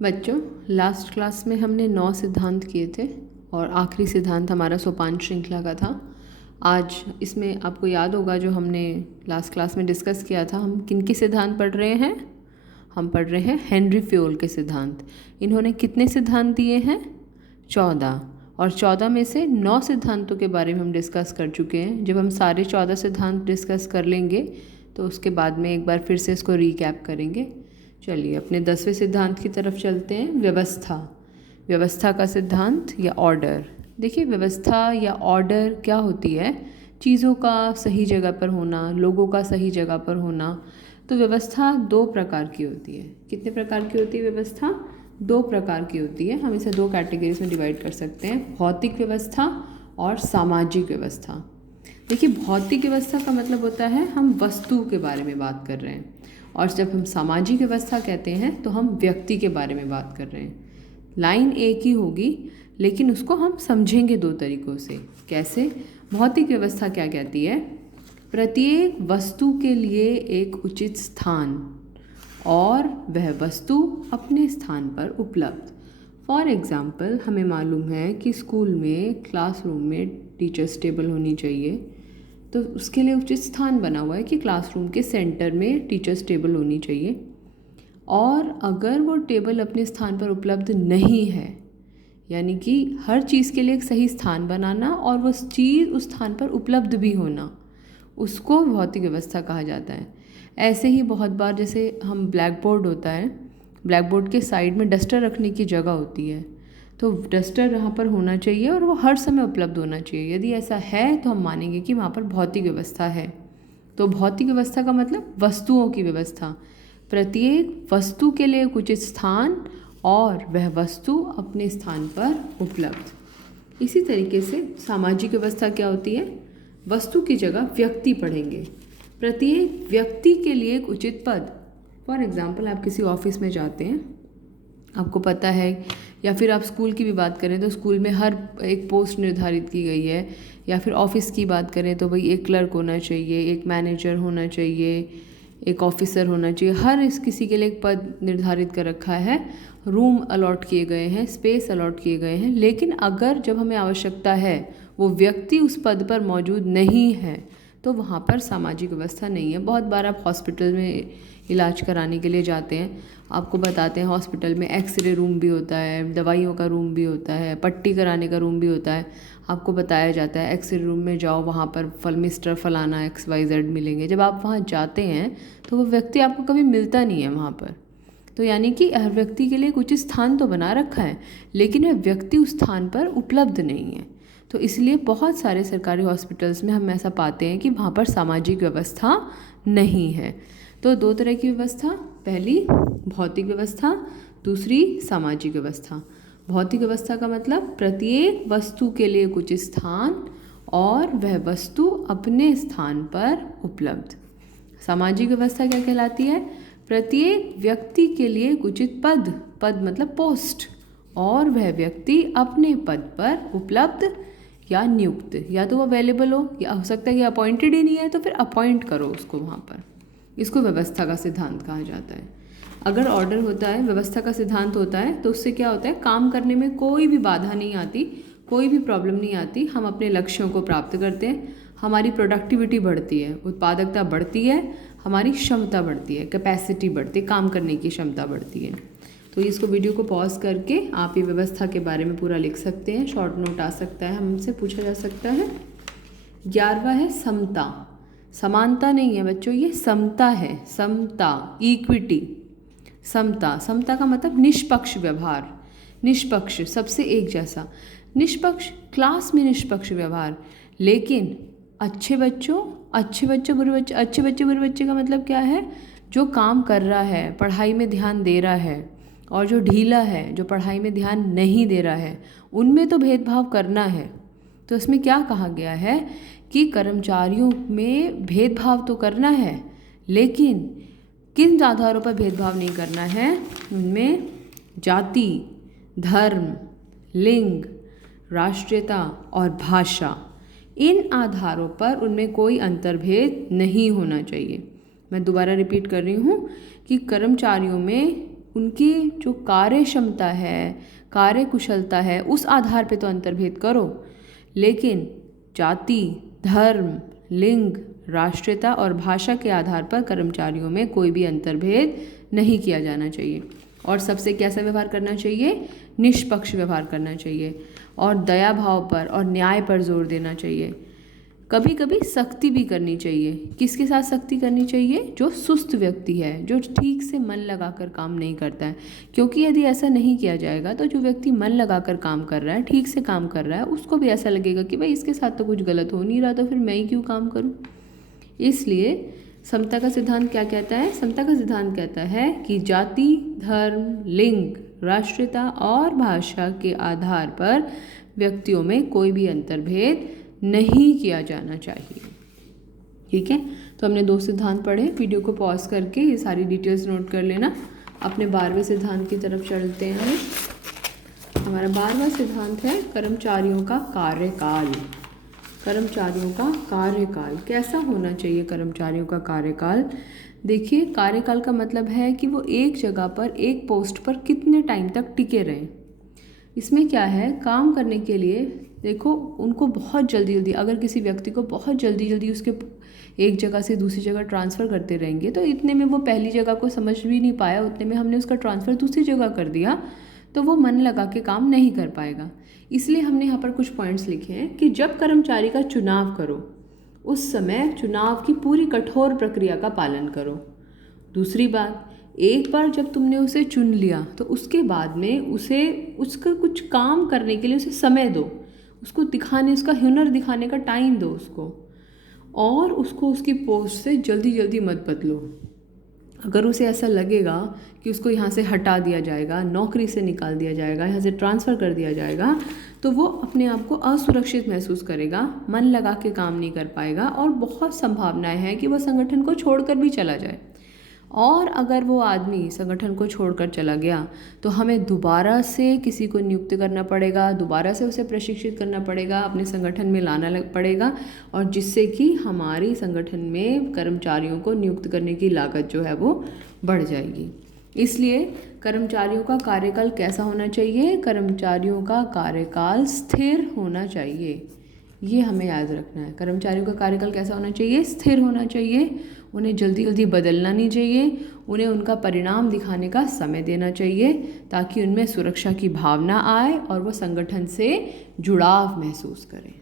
बच्चों, last class में हमने 9 सिद्धांत किए थे और आखिरी सिद्धांत हमारा सोपान श्रृंखला का था। आज इसमें आपको याद होगा जो हमने लास्ट क्लास में डिस्कस किया था, हम किन के सिद्धांत पढ़ रहे हैं। हम पढ़ रहे हैं हेनरी फ्योल के सिद्धांत। इन्होंने कितने सिद्धांत दिए हैं? 14। और 14 में से 9 सिद्धांतों के बारे में हम डिस्कस कर चुके हैं। जब हम सारे 14 सिद्धांत डिस्कस कर लेंगे तो उसके बाद में एक बार फिर से इसको रिकैप करेंगे। चलिए अपने 10वें सिद्धांत की तरफ चलते हैं। व्यवस्था का सिद्धांत या ऑर्डर। देखिए, व्यवस्था या ऑर्डर क्या होती है? चीज़ों का सही जगह पर होना, लोगों का सही जगह पर होना। तो व्यवस्था 2 प्रकार की होती है। कितने प्रकार की होती है व्यवस्था? 2 प्रकार की होती है। हम इसे 2 कैटेगरीज में डिवाइड कर सकते हैं, भौतिक व्यवस्था और सामाजिक व्यवस्था। देखिए, भौतिक व्यवस्था का मतलब होता है हम वस्तु के बारे में बात कर रहे हैं, और जब हम सामाजिक व्यवस्था कहते हैं तो हम व्यक्ति के बारे में बात कर रहे हैं। लाइन एक ही होगी लेकिन उसको हम समझेंगे 2 तरीक़ों से। कैसे? भौतिक व्यवस्था क्या कहती है? प्रत्येक वस्तु के लिए एक उचित स्थान और वह वस्तु अपने स्थान पर उपलब्ध। फॉर एग्ज़ाम्पल, हमें मालूम है कि स्कूल में, क्लासरूम में टीचर्स टेबल होनी चाहिए, तो उसके लिए उचित स्थान बना हुआ है कि क्लासरूम के सेंटर में टीचर्स टेबल होनी चाहिए। और अगर वो टेबल अपने स्थान पर उपलब्ध नहीं है, यानी कि हर चीज़ के लिए एक सही स्थान बनाना और वो चीज़ उस स्थान पर उपलब्ध भी होना, उसको भौतिक व्यवस्था कहा जाता है। ऐसे ही बहुत बार जैसे हम ब्लैक बोर्ड होता है, ब्लैक बोर्ड के साइड में डस्टर रखने की जगह होती है, तो डस्टर यहाँ पर होना चाहिए और वो हर समय उपलब्ध होना चाहिए। यदि ऐसा है तो हम मानेंगे कि वहाँ पर भौतिक व्यवस्था है। तो भौतिक व्यवस्था का मतलब वस्तुओं की व्यवस्था। प्रत्येक वस्तु के लिए उचित स्थान और वह वस्तु अपने स्थान पर उपलब्ध। इसी तरीके से सामाजिक व्यवस्था क्या होती है? वस्तु की जगह व्यक्ति पढ़ेंगे। प्रत्येक व्यक्ति के लिए एक उचित पद। फॉर एग्ज़ाम्पल, आप किसी ऑफिस में जाते हैं, आपको पता है, या फिर आप स्कूल की भी बात करें तो स्कूल में हर एक पोस्ट निर्धारित की गई है, या फिर ऑफिस की बात करें तो भाई एक क्लर्क होना चाहिए, एक मैनेजर होना चाहिए, एक ऑफिसर होना चाहिए। हर इस किसी के लिए एक पद निर्धारित कर रखा है, रूम अलॉट किए गए हैं, स्पेस अलॉट किए गए हैं। लेकिन अगर जब हमें आवश्यकता है वो व्यक्ति उस पद पर मौजूद नहीं है तो वहाँ पर सामाजिक व्यवस्था नहीं है। बहुत बार आप हॉस्पिटल में इलाज कराने के लिए जाते हैं, आपको बताते हैं हॉस्पिटल में एक्सरे रूम भी होता है, दवाइयों का रूम भी होता है, पट्टी कराने का रूम भी होता है। आपको बताया जाता है एक्सरे रूम में जाओ, वहाँ पर मिस्टर फलाना XYZ मिलेंगे। जब आप वहाँ जाते हैं तो वो व्यक्ति आपको कभी मिलता नहीं है वहाँ पर। तो यानी कि हर व्यक्ति के लिए कुछ स्थान तो बना रखा है, लेकिन वह व्यक्ति उस स्थान पर उपलब्ध नहीं है। तो इसलिए बहुत सारे सरकारी हॉस्पिटल्स में हम ऐसा पाते हैं कि वहाँ पर सामाजिक व्यवस्था नहीं है। तो 2 तरह की व्यवस्था, पहली भौतिक व्यवस्था, दूसरी सामाजिक व्यवस्था। भौतिक व्यवस्था का मतलब प्रत्येक वस्तु के लिए कुछ स्थान और वह वस्तु अपने स्थान पर उपलब्ध। सामाजिक व्यवस्था क्या कहलाती है? प्रत्येक व्यक्ति के लिए उचित पद, पद मतलब पोस्ट, और वह व्यक्ति अपने पद पर उपलब्ध या नियुक्त, या तो वो अवेलेबल हो, या हो सकता है कि अपॉइंटेड ही नहीं है तो फिर अपॉइंट करो उसको वहाँ पर। इसको व्यवस्था का सिद्धांत कहा जाता है। अगर ऑर्डर होता है, व्यवस्था का सिद्धांत होता है, तो उससे क्या होता है? काम करने में कोई भी बाधा नहीं आती, कोई भी प्रॉब्लम नहीं आती। हम अपने लक्ष्यों को प्राप्त करते हैं, हमारी प्रोडक्टिविटी बढ़ती है, उत्पादकता बढ़ती है, हमारी क्षमता बढ़ती है, कैपेसिटी बढ़ती है, काम करने की क्षमता बढ़ती है। तो इसको वीडियो को पॉज करके आप ये व्यवस्था के बारे में पूरा लिख सकते हैं। शॉर्ट नोट आ सकता है, हमसे पूछा जा सकता है। 11वां है समता। समानता नहीं है बच्चों, ये समता है। समता, इक्विटी, समता। समता का मतलब निष्पक्ष व्यवहार, निष्पक्ष, सबसे एक जैसा, निष्पक्ष, क्लास में निष्पक्ष व्यवहार। लेकिन अच्छे बच्चों बुरे बच्चे, अच्छे बच्चे बुरे बच्चे का मतलब क्या है? जो काम कर रहा है, पढ़ाई में ध्यान दे रहा है, और जो ढीला है, जो पढ़ाई में ध्यान नहीं दे रहा है, उनमें तो भेदभाव करना है। तो इसमें क्या कहा गया है कि कर्मचारियों में भेदभाव तो करना है, लेकिन किन आधारों पर भेदभाव नहीं करना है? उनमें जाति, धर्म, लिंग, राष्ट्रीयता और भाषा, इन आधारों पर उनमें कोई अंतर्भेद नहीं होना चाहिए। मैं दोबारा रिपीट कर रही हूँ कि कर्मचारियों में उनकी जो कार्य क्षमता है, कार्य कुशलता है, उस आधार पे तो अंतर्भेद करो, लेकिन जाति, धर्म, लिंग, राष्ट्रीयता और भाषा के आधार पर कर्मचारियों में कोई भी अंतर्भेद नहीं किया जाना चाहिए। और सबसे कैसा व्यवहार करना चाहिए? निष्पक्ष व्यवहार करना चाहिए और दया भाव पर और न्याय पर जोर देना चाहिए। कभी कभी सख्ती भी करनी चाहिए। किसके साथ सख्ती करनी चाहिए? जो सुस्त व्यक्ति है, जो ठीक से मन लगाकर काम नहीं करता है, क्योंकि यदि ऐसा नहीं किया जाएगा तो जो व्यक्ति मन लगाकर काम कर रहा है, ठीक से काम कर रहा है, उसको भी ऐसा लगेगा कि भाई इसके साथ तो कुछ गलत हो नहीं रहा, तो फिर मैं ही क्यों काम करूँ। इसलिए समता का सिद्धांत क्या कहता है? समता का सिद्धांत कहता है कि जाति, धर्म, लिंग, राष्ट्रीयता और भाषा के आधार पर व्यक्तियों में कोई भी अंतर्भेद नहीं किया जाना चाहिए। ठीक है, तो हमने 2 सिद्धांत पढ़े। वीडियो को पॉज करके ये सारी डिटेल्स नोट कर लेना। अपने 12वें सिद्धांत की तरफ चलते हैं। हमारा 12वां सिद्धांत है कर्मचारियों का कार्यकाल। कर्मचारियों का कार्यकाल कैसा होना चाहिए? कर्मचारियों का कार्यकाल, देखिए, कार्यकाल का मतलब है कि वो एक जगह पर, एक पोस्ट पर कितने टाइम तक टिके रहें। इसमें क्या है, काम करने के लिए देखो उनको बहुत जल्दी जल्दी, अगर किसी व्यक्ति को बहुत जल्दी जल्दी उसके एक जगह से दूसरी जगह ट्रांसफ़र करते रहेंगे तो इतने में वो पहली जगह को समझ भी नहीं पाया, उतने में हमने उसका ट्रांसफ़र दूसरी जगह कर दिया, तो वो मन लगा के काम नहीं कर पाएगा। इसलिए हमने यहाँ पर कुछ पॉइंट्स लिखे हैं कि जब कर्मचारी का चुनाव करो उस समय चुनाव की पूरी कठोर प्रक्रिया का पालन करो। दूसरी बात, एक बार जब तुमने उसे चुन लिया तो उसके बाद में उसे उसका कुछ काम करने के लिए उसे समय दो, उसको दिखाने, उसका हुनर दिखाने का टाइम दो उसको, और उसको उसकी पोस्ट से जल्दी जल्दी मत बदलो। अगर उसे ऐसा लगेगा कि उसको यहाँ से हटा दिया जाएगा, नौकरी से निकाल दिया जाएगा, यहाँ से ट्रांसफ़र कर दिया जाएगा, तो वो अपने आप को असुरक्षित महसूस करेगा, मन लगा के काम नहीं कर पाएगा और बहुत संभावनाएं हैं कि वह संगठन को छोड़कर भी चला जाए। और अगर वो आदमी संगठन को छोड़कर चला गया तो हमें दोबारा से किसी को नियुक्त करना पड़ेगा, दोबारा से उसे प्रशिक्षित करना पड़ेगा, अपने संगठन में लाना पड़ेगा, और जिससे कि हमारी संगठन में कर्मचारियों को नियुक्त करने की लागत जो है वो बढ़ जाएगी। इसलिए कर्मचारियों का कार्यकाल कैसा होना चाहिए? कर्मचारियों का कार्यकाल स्थिर होना चाहिए, ये हमें याद रखना है। कर्मचारियों का कार्यकाल कैसा होना चाहिए? स्थिर होना चाहिए। उन्हें जल्दी जल्दी बदलना नहीं चाहिए, उन्हें उनका परिणाम दिखाने का समय देना चाहिए ताकि उनमें सुरक्षा की भावना आए और वो संगठन से जुड़ाव महसूस करें।